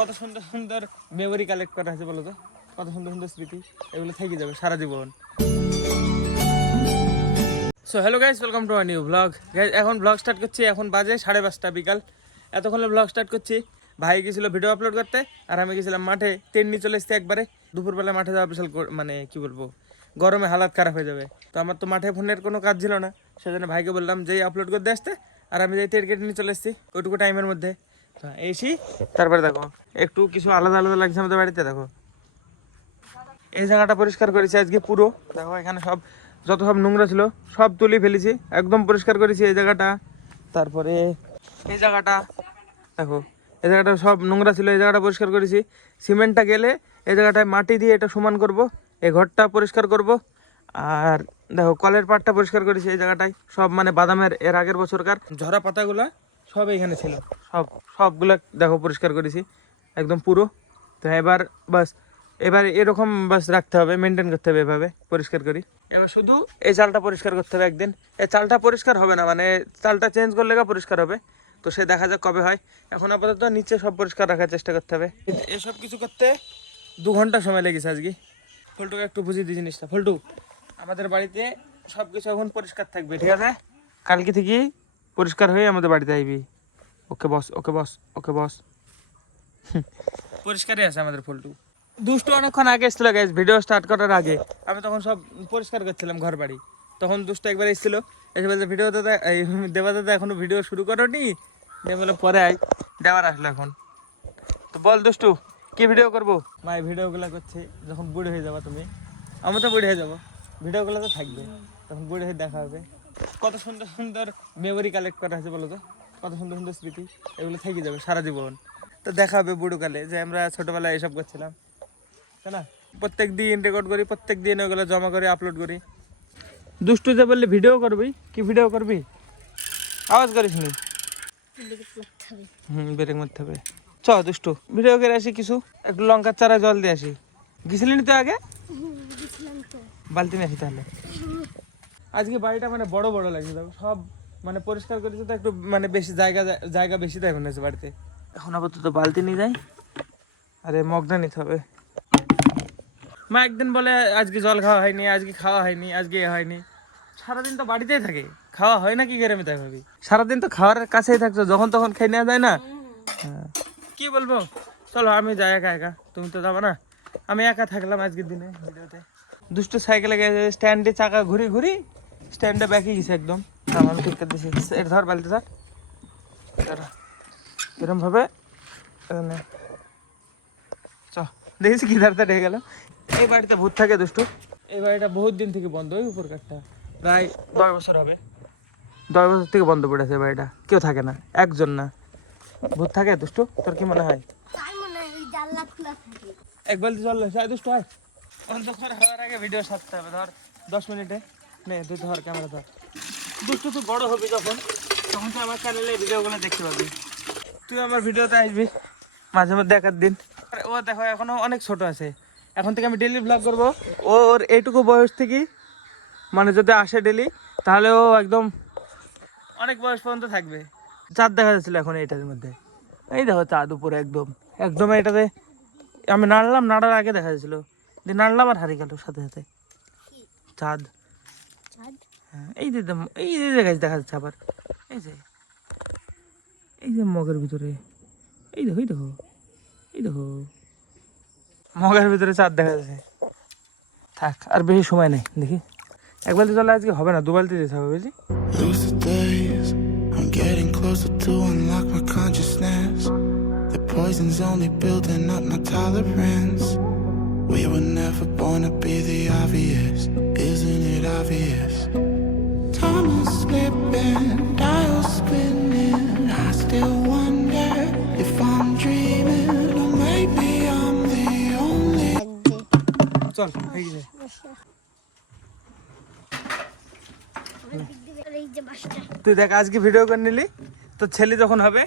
কত সুন্দর সুন্দর মেমোরি কালেক্ট করা আছে বলো তো, কত সুন্দর সুন্দর স্মৃতি, এগুলো থেকে যাবে সারা জীবন। So hello guys, welcome to my new blog. Guys এখন ব্লগ স্টার্ট করছি, এখন বাজে 5:30 বিকাল। এতক্ষণে ব্লগ স্টার্ট করছি। ভাই গেছিলো ভিডিও আপলোড করতে, আর আমি গেছিলাম মাঠে। ট্রেন নিয়ে চলে এসছি একবারে। দুপুরবেলা মাঠে যাওয়া বিশাল মানে কি বলবো, গরমে হালাত খারাপ হয়ে যাবে। তো আমার তো মাঠে ফোনের কোনো কাজ ছিল না, সেজন্য ভাইকে বললাম যেই আপলোড করতে আসতে, আর আমি যেই টিকিট নিয়ে চলে এসেছি ওইটুকু টাইমের মধ্যে। তো এসি তারপরে দেখো একটু কিছু আলাদা আলাদা লাগছে আমাদের বাড়িতে। দেখো এই জায়গাটা পরিষ্কার করেছি আজকে পুরো। দেখো এখানে সব যত সব নোংরা ছিল সব তুলে ফেলেছি, একদম পরিষ্কার করেছি এই জায়গাটা। তারপরে এই জায়গাটা দেখো, এই জায়গাটা সব নোংরা ছিল, এই জায়গাটা পরিষ্কার করেছি। সিমেন্টটা গেলে এই জায়গাটায় মাটি দিয়ে এটা সমান করব, এই ঘরটা পরিষ্কার করব। আর দেখো কলের পাটটা পরিষ্কার করেছি এই জায়গাটায়, সব মানে বাদামের এর আগের বছরকার ঝরা পাতাগুলা সব এখানে ছিল, সবগুলা দেখো পরিষ্কার করেছি একদম পুরো। তো এবার বাস, এবার এরকম বাস রাখতে হবে, মেনটেন করতে হবে এভাবে পরিষ্কার করি। এবার শুধু এই চালটা পরিষ্কার করতে হবে একদিন। এই চালটা পরিষ্কার হবে না, মানে চালটা চেঞ্জ করলে পরিষ্কার হবে। তো সে দেখা যাক কবে হয়। এখন আপাতত নিচে সব পরিষ্কার রাখার চেষ্টা করতে হবে। এসব কিছু করতে 2 ঘন্টা সময় লেগেছে আজকে। ফল্টুকে একটু বুঝিয়ে দিই জিনিসটা। ফল্টু, আমাদের বাড়িতে সব কিছু এখন পরিষ্কার থাকবে, ঠিক আছে? কালকে থেকে পরিষ্কার হয়ে আমাদের বাড়িতে আইবি। ওকে বস, ওকে বস, ওকে বস। পরিষ্কারই আছে আমাদের ফল্টু। দুষ্টু অনেকক্ষণ আগে এসেছিল গাইস, ভিডিও স্টার্ট করার আগে। আমি তখন সব পরিষ্কার করছিলাম ঘর বাড়ি, তখন দুষ্টু একবার এসেছিল, এসে বলছে ভিডিও দাদা, এই দেবা দাদা এখনো ভিডিও শুরু করোনি। দিয়ে বলে পরে আই, দেওয়ার আসলো এখন। তো বল দুষ্টু, কি ভিডিও করবো? মাই ভিডিওগুলো করছে, যখন বুড়ি হয়ে যাবা তুমি, আমি তো বুড়ি হয়ে যাবো, ভিডিওগুলো তো থাকবে, তখন বুড়ি হয়ে দেখা হবে। কত সুন্দর সুন্দর মেমোরি কালেক্ট করা আছে বলো তো, কত সুন্দর সুন্দর স্মৃতি, এগুলো থেকে যাবে সারা জীবন। তো দেখা হবে বুড়োকালে যে আমরা ছোটবেলায় এসব করছিলাম, তাই না? প্রত্যেক দিন রেকর্ড করি, প্রত্যেক দিন ওগুলো জমা করে আপলোড করি। দুষ্টু যে বললি ভিডিও করবি, কি ভিডিও করবি? আওয়াজ করিস নি। ব্রেক মারতে হবে। চ দুষ্টু ভিডিও করে আসি, কিছু একটু লঙ্কার চারা জল দিয়ে আসি। গেছিলি তো আগে? বালতি নিয়ে আসি তাহলে। আজকে বাড়িটা মানে বড় বড় লাগছে, সব মানে পরিষ্কার করেছে তো, একটু মানে বেশি জায়গা বেশি দেয় মনে হচ্ছে বাড়িতে। এখন আপাতত বালতি নিয়ে যাই, আরে মগটা নিতে হবে। মা একদিন বলে আজকে জল খাওয়া হয়নি, আজকে খাওয়া হয়নি, আজকে এ হয়নি। সারাদিন তো বাড়িতেই থাকে, খাওয়া হয় না কি করে? আমি তাই ভাবি, সারাদিন তো খাওয়ার কাছেই থাকছো, যখন তখন খেয়ে নেওয়া যায় না। হ্যাঁ কি বলবো, চলো আমি যাই একা একা, তুমি তো যাবো না। আমি একা থাকলাম আজকের দিনে ভিডিওতে। দুষ্ট সাইকেলে গেছে, স্ট্যান্ডে চাকা ঘুরি ঘুরি স্ট্যান্ডে ব্যাকে গেছে একদম। আমি ঠিক করে দিয়েছি, এটা ধর বালতি ধর, এরম ভাবে চ দেখেছি কি ধারটা ঢেকে গেল। এই বাড়িতে ভূত থাকে দুষ্টু, এই বাড়িটা বহুত দিন থেকে বন্ধ, ওই উপর কাঠটা প্রায় 10 বছর হবে, 10 বছর থেকে বন্ধ পড়েছে এই বাড়িটা, কেউ থাকে না, একজন না। ভূত থাকে দুষ্টু, তোর কি মনে হয়? এক বালতি জল দুষ্টু হয়, অন্ধকার হওয়ার আগে ভিডিও সারতে হবে। ধর 10 মিনিটে নে, তুই ধর ক্যামেরা ধর। দুষ্টু তুই বড় হবি যখন, তখন তুই আমার চ্যানেলে ভিডিওগুলো দেখতে পাবি, তুই আমার ভিডিওতে আসবি মাঝে মধ্যে একার দিন। ও দেখো এখনো অনেক ছোট আছে, এখন থেকে আমি ডেলি ব্লগ করবো। ওর এইটুকু বয়স থেকে মানে যদি আসে ডেলি, তাহলে ও একদম অনেক বয়স পর্যন্ত থাকবে। চাঁদ দেখা যাচ্ছিল এখন এইটার মধ্যে, এই দেখো চাঁদ উপরে একদম একদম এটাতে। আমি নাড়লাম, নাড়ার আগে দেখা যাচ্ছিল, দিয়ে নাড়লাম আর হারিয়ে গেল সাথে সাথে চাঁদ। হ্যাঁ এই যে গাছ দেখা যাচ্ছে আবার, এই যে মগের ভিতরে, এই দেখো এই দেখো মগের ভিতরে চাঁদ দেখা যাচ্ছে। থাক আর বেশি সময় নেই, দেখি এক বালতি জল আজকে হবে না, 2 বালতি দিতে হবে বুঝলি। I'm getting closer to unlock my consciousness. The poison's only building up my tolerance. We were never born to be the obvious, isn't it obvious? Time is slipping, dials spinning. I still wonder if I'm dreaming, or maybe I'm the only. চল এই যে তুই দেখ আজকে video করে নিলি, তো ছেলে যখন হবে,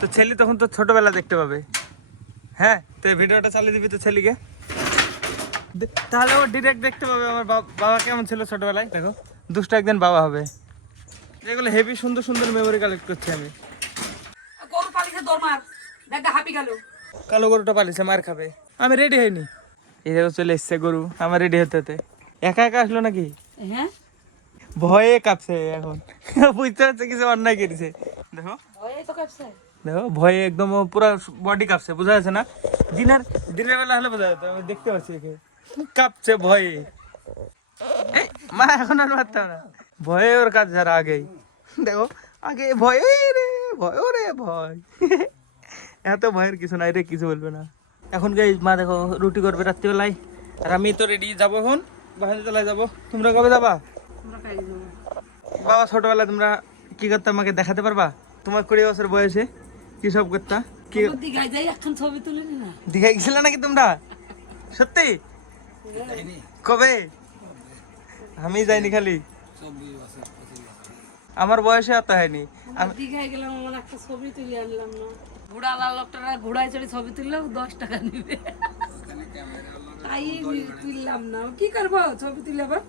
তো ছেলে তখন তো ছোটবেলা দেখতে পাবে। হ্যাঁ তো এই ভিডিওটা চালিয়ে দিবি তো ছেলেকে, তাহলে ও ডিরেক্ট দেখতে পাবে আমার বাবা কেমন ছিল ছোটবেলায়। দেখো দুষ্ট একদিন বাবা হবে। এগুলো হেভি সুন্দর সুন্দর মেমোরি কালেক্ট করছি আমি। কালো গরুটা পালিয়েছে, মার খাবে। আমি রেডি হইনি, এই দেখো চলে এসছে গরু। আমার রেডি হতে হতে একা একা আসলো নাকি? হ্যাঁ, ভয়ে কাঁপছে এখন। বুঝতে পারছে কিছু অন্যায় করেছে। দেখো ভয়ে তো কাঁপছে। দেখো ভয়ে একদম পুরো বডি কাঁপছে, বোঝা যাচ্ছে না? দিনের বেলা হলে বোঝা যেত, আমি দেখতে পাচ্ছি একে কাঁপছে ভয়ে। এই মা এখন আর মারতাম না, ভয়ে ওর কাজ যারা আগেই। দেখো আগে ভয়ে রে, ভয় রে ভয়। এত ভয়ের কিছু নাই রে, কিছু বলবে না। এখন গাইস মা দেখো রুটি করবে রাত্রিবেলায়, আর আমি তো রেডি যাবো এখন বাহিরে তলায় যাবো। তোমরা কবে যাবা? আমরা কাজে যাবো। বাবা ছোটবেলায় তোমরা কি করতে আমাকে দেখাতে পারবা? তোমার 20 বছর বয়সে কি সব করতা? কি আমরা দীঘায় যাই, এখন ছবি তুলে নি না। দীঘায় গেছিলে নাকি তোমরা? সত্যি? কবে? আমি যাইনি, খালি আমার বয়সে এত হয়নি। আমরা দীঘায় গেলাম, আমার একটা ছবি তুলে আনলাম না। ঘোড়ালা লোকটারা ঘোড়ায় চড়ে ছবি তুললেও 10 টাকা নিবে, তাই তুললাম না। কি করবো ছবি তুলে আবার?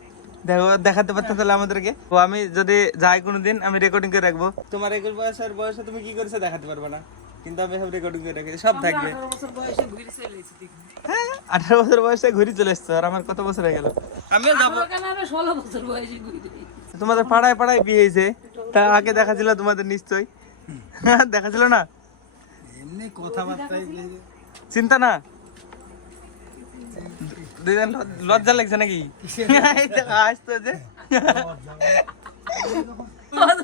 দেখো দেখাতে পারতো তাহলে আমাদেরকে। ও আমি যদি যাই কোনোদিন আমি রেকর্ডিং করে রাখবো। তোমার 21 বয়সে তুমি কি করেছো দেখাতে পারবে না, কিন্তু আমি সব রেকর্ডিং করে রাখি, সব থাকবে। 18 বছর বয়সে ঘুরে চলে এসেছি দীঘা। হ্যাঁ 18 বছর বয়সে ঘুরে চলে এসছো, আর আমার কত বছর হয়ে গেল? আমিও যাবো। কেন আমি 16 বছর বয়সে ঘুরে। তোমাদের পাড়ায় পাড়ায় বিয়ে হয়েছে, তা আগে দেখা ছিল তোমাদের নিশ্চয়ই? দেখা ছিল না? এমনি কথাবার্তায় চিন্তা না? দুইজন লজ্জা লাগছে নাকি? আসতো যে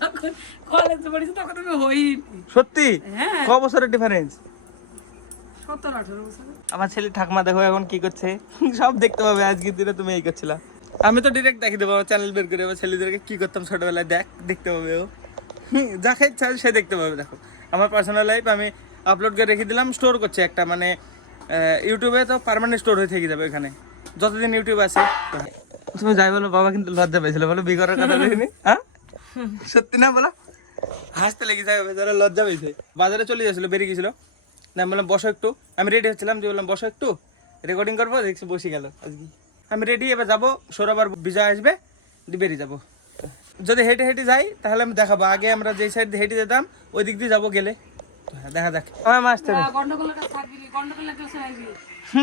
যখন কলেজে পড়েছি তখন আমি হইনি। সত্যি? হ্যাঁ, ক বছরের ডিফারেন্স? 17-18 বছর। আমার ছেলে ঠাকমা দেখো এখন কি করছে, সব দেখতে পাবে। আজকের দিনে তুমি এই করছিলা, আমি তো ডিরেক্ট দেখিয়ে দেবো চ্যানেল বের করে। আমার ছেলেদেরকে কি করতাম ছোটবেলায় দেখতে পাবে ও। যা ইচ্ছা সে দেখতে পাবে। দেখো আমার পার্সোনাল লাইফ আমি আপলোড করে রেখে দিলাম, স্টোর করছে একটা, মানে ইউটিউবে তো পার্মানেন্ট স্টোর হয়ে থেকে যাবে এখানে যতদিন ইউটিউব আছে। তুমি যাই বলো, বাবা কিন্তু লজ্জা পেয়েছিল, বলো বিগড়ের কথা দেখিনি। হ্যাঁ সত্যি না বলো? হাসতে লেগে যাবে, বেচারা লজ্জা পেয়েছে। বাজারে চলে যাচ্ছিল, বেরিয়ে গেছিল না, বললাম বসো একটু। আমি রেডি হচ্ছিলাম, যে বললাম বসো একটু রেকর্ডিং করবো, দেখছি বসে গেল। আজকে আমি রেডি, এবার যাবো, সৌরভ আর বিজয় আসবে, দিয়ে বেরিয়ে যাবো। যদি হেঁটে হেঁটে যাই তাহলে আমি দেখাবো। আগে আমরা যেই সাইড দিয়ে হেঁটে যেতাম ওই দিক দিয়ে যাবো গেলে। দেখা যাক। আসতে গন্ডগোলের কাছে থাকবি, গন্ডগোলের কাছে আসবি।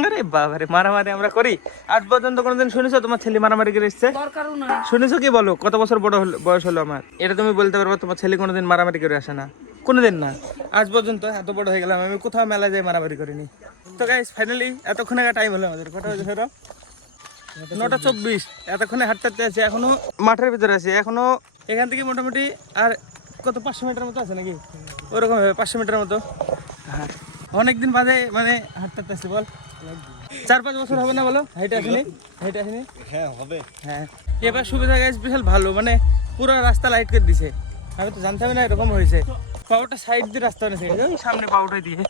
আরে বাবারে, মারামারি আমরা করি? আজ পর্যন্ত কোনোদিন শুনেছো তোমার ছেলে মারামারি করে এসছে? দরকারও না। শুনেছো কি? বলো কত বছর বয়স হলো আমার, এটা তুমি বলতে পারবো তোমার ছেলে কোনোদিন মারামারি করে আসে না? কোনোদিন না। আজ পর্যন্ত এত বড় হয়ে গেলাম আমি কোথাও মেলা যাই মারামারি করিনি। তো গাইস ফাইনালি এতক্ষণ আগে টাইম হলো আমাদের, কটা হয়েছে ফেরো? 9:24। এতক্ষণে হাঁটতে হাঁটতে আছি, এখনো মাঠের ভিতরে আছি। এখনো এখান থেকে মোটামুটি আর কত 500 মিটার মতো আছে নাকি, ওরকম হবে 500 মিটার মতো। হ্যাঁ অনেকদিন বাদে মানে হাঁটতে হাঁটতে আসছি, বল 4-5 বছর হবে না বলো হেঁটে আসিনি? হেঁটে আসিনি? হ্যাঁ হবে। হ্যাঁ এবার সুবিধা গাইস বিশাল ভালো, মানে পুরো রাস্তা লাইট করে দিছে। আমি তো জানতামই না এরকম হয়েছে। পাউটা সাইড দিয়ে রাস্তা এনেছে, ওই সামনে পাউটাই দিয়ে,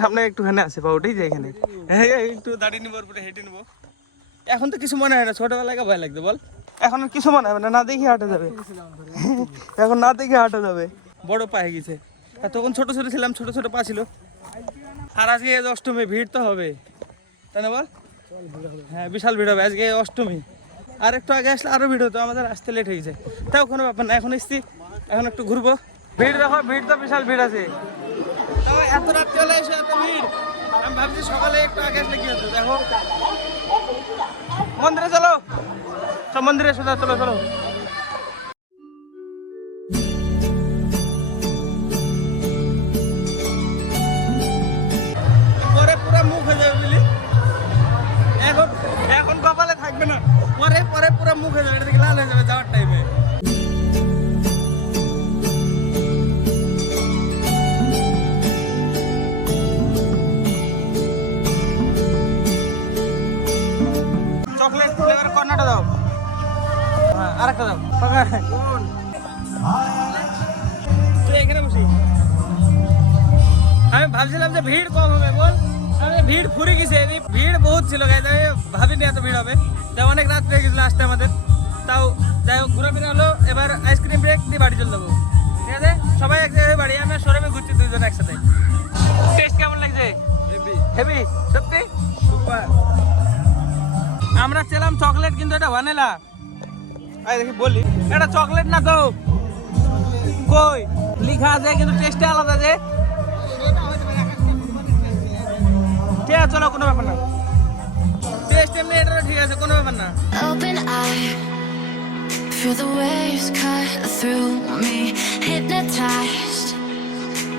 সামনে একটুখানে আছে পাউটাই যে এখানে। হ্যাঁ একটু দাঁড়িয়ে নিবো, পরে হেঁটে নিবো। এখন তো কিছু মনে হয় না, ছোটবেলায় ভয় লাগতো বল, এখন আর কিছু মনে হবে না, না দেখে হাঁটা যাবে। এখন না দেখে হাঁটা যাবে, বড় পায়ে গেছে। আর তখন ছোট ছোট ছিলাম, ছোট ছোট পা ছিল। আর আজকে অষ্টমী, ভিড় তো হবে তাই না বল? হ্যাঁ বিশাল ভিড় হবে আজকে অষ্টমী। আর একটু আগে আসলে আরো ভিড় হতো, আমাদের আসতে লেট হয়ে গেছে। তাও কোনো ব্যাপার না, এখন এসছি, এখন একটু ঘুরবো। ভিড় দেখো, ভিড় তো বিশাল ভিড় আছে। তাও এত রাত্রিবেলা এসে এত ভিড়, আমি ভাবছি সকালে একটু আগে আসলে কি হতো। দেখো মন্দিরে চলো, সব মন্দিরে সোজা চলো চলো। পরে পুরো মুখ হয়ে যাবে বুঝলি, এখন এখন কপালে থাকবে না, পরে পরে পুরো মুখ হয়ে যাবে, এটা দেখে লাল হয়ে যাবে যাওয়ার টাইমে। চকলেট ফ্লেভার কর্নাটা দাও, হ্যাঁ আরেকটা দাও। তুই এখানে বসি। আমি ভাবছিলাম যে ভিড় কম হবে বল, আমি ভিড় ফুরে গেছে, ভিড় বহুত ছিল গাইজ, আমি ভাবিনি এত ভিড় হবে। তাই অনেক রাত হয়ে গেছিলো আসতে আমাদের, তাও যাই হোক ঘোরাফেরা হলো। এবার আইসক্রিম ব্রেক দিয়ে বাড়ি চলে যাবো, ঠিক আছে? সবাই এক জায়গায় বাড়ি, আমি শোরুমে ঘুরছি দুইজন একসাথে। টেস্ট কেমন লাগছে? হেভি সত্যি সুপার। আমরা ছিলাম চকলেট, কিন্তু এটা ভ্যানিলা। আই দেখি বলি, এটা চকলেট না তো, কই লেখা আছে কিন্তু টেস্টে আলাদা যে। আছে চলো কোনো ব্যাপার না টেস্ট এমনি এটা ঠিক আছে কোনো ব্যাপার না Open eye, feel the waves cut through me, hypnotized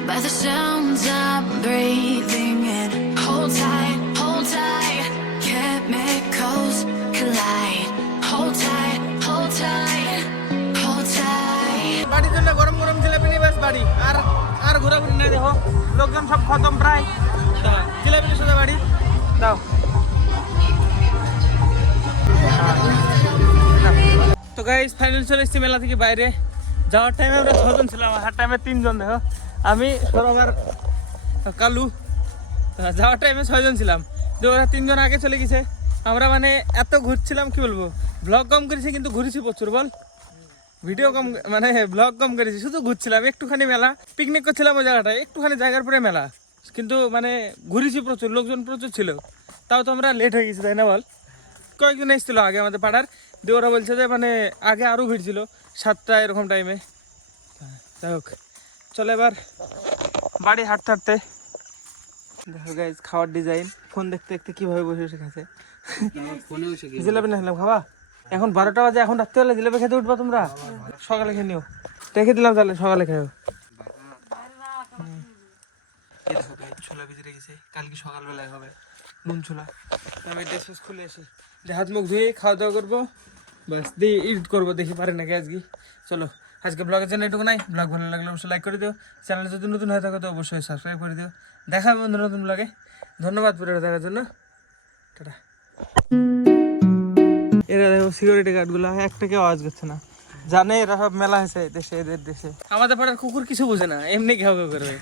by the sounds I'm breathing in. Hold tight, chemicals collide. Hold tight, hold tight, hold tight. বাড়ির জন্য গরম গরম জিলাপি নিয়ে ব্যাস বাড়ি আর আর ঘোরাঘুরি নাই দেখো লোকজন সব খতম প্রায় তা জিলাপি নিয়ে সোজা বাড়ি দাও তো গাইস ফাইনাল চলে এসেছি মেলা থেকে বাইরে যাওয়ার টাইমে আমরা 6 জন ছিলাম আসার টাইমে 3 জন দেখো আমি সৌরভ আর কালু যাওয়ার টাইমে 6 জন ছিলাম তো ওরা 3 জন আগে চলে গেছে আমরা মানে এত ঘুরছিলাম কি বলবো ব্লগ কম করেছি কিন্তু ঘুরেছি প্রচুর বল ভিডিও কম মানে ব্লগ কম করেছি শুধু ঘুরছিলাম একটুখানি মেলা পিকনিক করছিলাম ওই জায়গাটায় একটুখানি জায়গার পরে মেলা কিন্তু মানে ঘুরেছি প্রচুর লোকজন প্রচুর ছিল তাও তো আমরা লেট হয়ে গেছি তাই না বল কয়েকজন এসেছিলো আগে আমাদের পাড়ার দিয়ে ওরা বলছে যে মানে আগে আরও ভিড় ছিল 7টা এরকম টাইমে যাই হোক চলো এবার বাড়ি হাঁটতে হাঁটতে দেখো গাইজ খাওয়ার ডিজাইন ফোন দেখতে দেখতে কীভাবে বসে বসে খাচ্ছে জিলাপি না খেলাম খাবা এখন 12টা বাজে এখন রাত্রিবেলা জিলাপি খেতে উঠবা তোমরা সকালে খেয়ে নিও রেখে দিলাম তাহলে সকালে খেও ছোলা ভিজে রেখেছে কালকে সকালবেলায় হবে নুন ছোলা আমি ড্রেস ফ্রেস খুলে আসি হাত মুখ ধুয়ে খাওয়া দাওয়া করবো বাস দিয়ে এডিট করবো দেখি পারে নাকি আজকে চলো আজকে ব্লগের জন্য এটুকু নাই ব্লগ ভালো লাগলে অবশ্যই লাইক করে দিও চ্যানেল যদি নতুন হয়ে থাকে তো অবশ্যই সাবস্ক্রাইব করে দিও দেখা হবে বন্ধু নতুন ব্লগে ধন্যবাদ পুরো দেখার জন্য টাটা এরা দেখো সিকিউরিটি গার্ডগুলো একটা কেউ আওয়াজ করছে না জানে এরা সব মেলা হয়েছে দেশে এদের দেশে আমাদের পাড়ার কুকুর কিছু বোঝে না এমনি ঘেউ ঘেউ করবে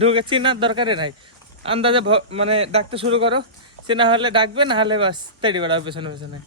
ঢুকে চিনার দরকারই নাই আন্দাজে মানে ডাকতে শুরু করো চেনা হলে ডাকবে না হলে বাস তেড়ি বেড়াবে পেছনে পেছনে